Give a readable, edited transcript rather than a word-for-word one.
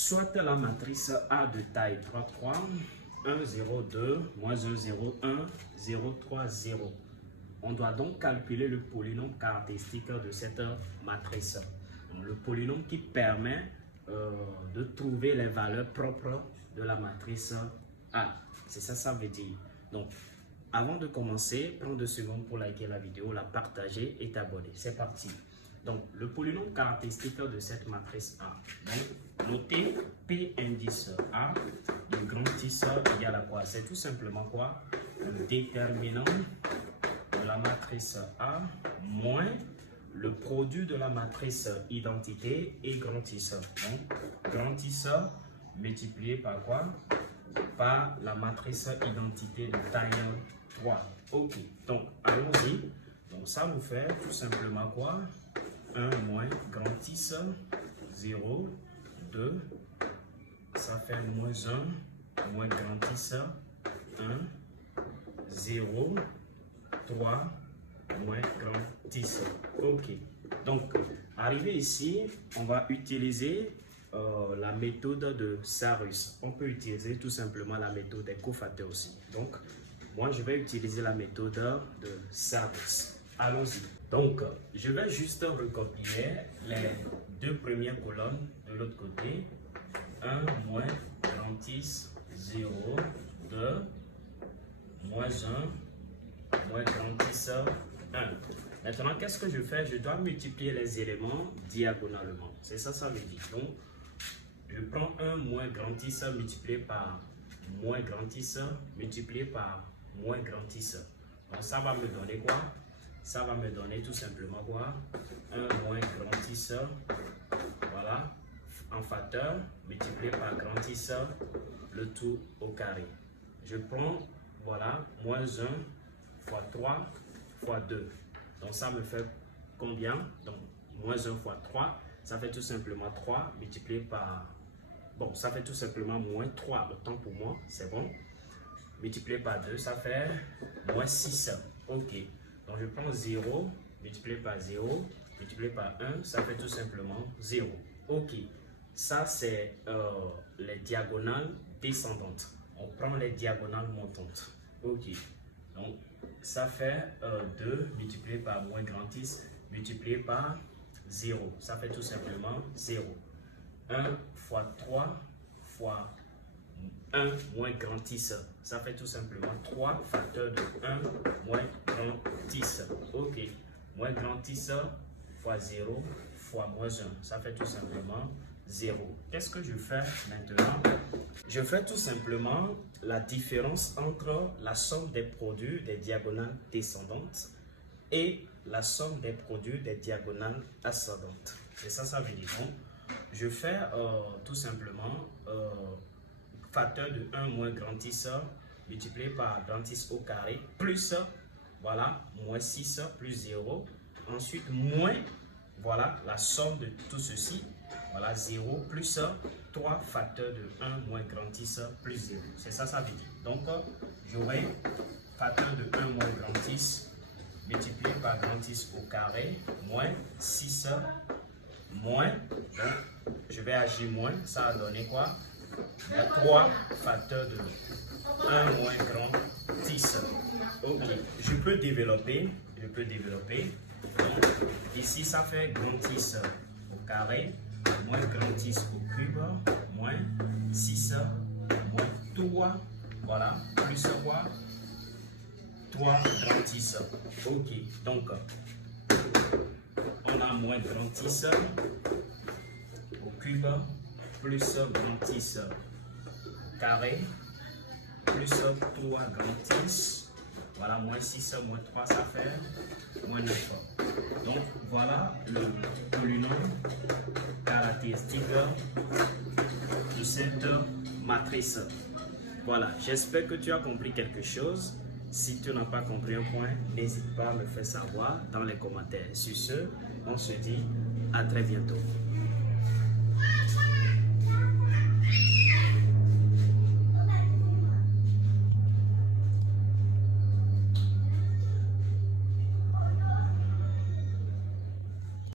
soit la matrice A de taille 3, 3, 1, 0, 2, moins 1, 0, 1, 0, 3, 0. On doit donc calculer le polynôme caractéristique de cette matrice. Donc, le polynôme qui permet de trouver les valeurs propres de la matrice A. C'est ça, ça veut dire. Donc, avant de commencer, prends 2 secondes pour liker la vidéo, la partager et t'abonner. C'est parti. Donc, le polynôme caractéristique de cette matrice A. Donc, notez P indice A, le grand indice égale à quoi? C'est tout simplement quoi? Le déterminant de la matrice A moins le produit de la matrice identité et grand I. Donc, grand I multiplié par quoi? Par la matrice identité de taille 3. Ok, donc allons-y. Donc ça vous fait tout simplement quoi? 1 moins grand I, 0, 2, ça fait moins 1, moins grand I, 1, 0, 3, moins grand I. Ok, donc arrivé ici, on va utiliser la méthode de Sarus. On peut utiliser tout simplement la méthode des cofacteurs aussi. Donc, moi, je vais utiliser la méthode de Sarus. Allons-y. Donc, je vais juste recopier les 2 premières colonnes de l'autre côté. 1 moins grand I, 0, 2, moins 1, moins grand I, 1. Maintenant, qu'est-ce que je fais? Je dois multiplier les éléments diagonalement. C'est ça, ça veut dire. Donc, je prends 1 moins grand I multiplié par moins grand I multiplié par moins grand I. Donc, ça va me donner quoi? Ça va me donner tout simplement quoi? 1 moins grand I, voilà, en facteur, multiplié par grand I, le tout au carré. Je prends, voilà, moins 1 fois 3 fois 2. Donc, ça me fait combien? Donc, moins 1 fois 3, ça fait tout simplement 3 multiplié par... Bon, ça fait tout simplement moins 3, autant pour moi, c'est bon. Multiplié par 2, ça fait moins 6. Ok. Donc, je prends 0, multiplié par 0, multiplié par 1, ça fait tout simplement 0. Ok. Ça, c'est les diagonales descendantes. On prend les diagonales montantes. Ok. Donc, ça fait 2 multiplié par moins grand I, multiplié par 0. Ça fait tout simplement 0. 1 fois 3 fois 1 moins grand I, ça fait tout simplement 3 facteurs de 1 moins grand I. Ok, moins grand I fois 0 fois moins 1, ça fait tout simplement 0. Qu'est-ce que je fais maintenant? Je fais tout simplement la différence entre la somme des produits des diagonales descendantes et la somme des produits des diagonales ascendantes. C'est ça, ça veut dire. Donc, je fais tout simplement facteur de 1 moins grand I multiplié par grand I au carré plus, voilà, moins 6 plus 0. Ensuite, moins, voilà, la somme de tout ceci, voilà, 0 plus 3 facteurs de 1 moins grand I plus 0. C'est ça, ça veut dire. Donc, j'aurai facteur de 1 moins grand I multiplié par grand I au carré moins 6 moins, donc je vais agir moins, ça va donner quoi? 3 facteurs de 1 moins grand I. Ok, je peux développer. Donc, ici, ça fait grand I au carré, moins grand I au cube, moins 6, moins 3, voilà, plus quoi? 3 grand I. Ok, donc, on a moins grand I au cube, plus grand I carré, plus 3 grand I, voilà, moins 6, moins 3, ça fait moins 9. Donc, voilà le polynôme caractéristique de cette matrice. Voilà, j'espère que tu as compris quelque chose. Si tu n'as pas compris un point, n'hésite pas à me faire savoir dans les commentaires. Sur ce, on se dit à très bientôt.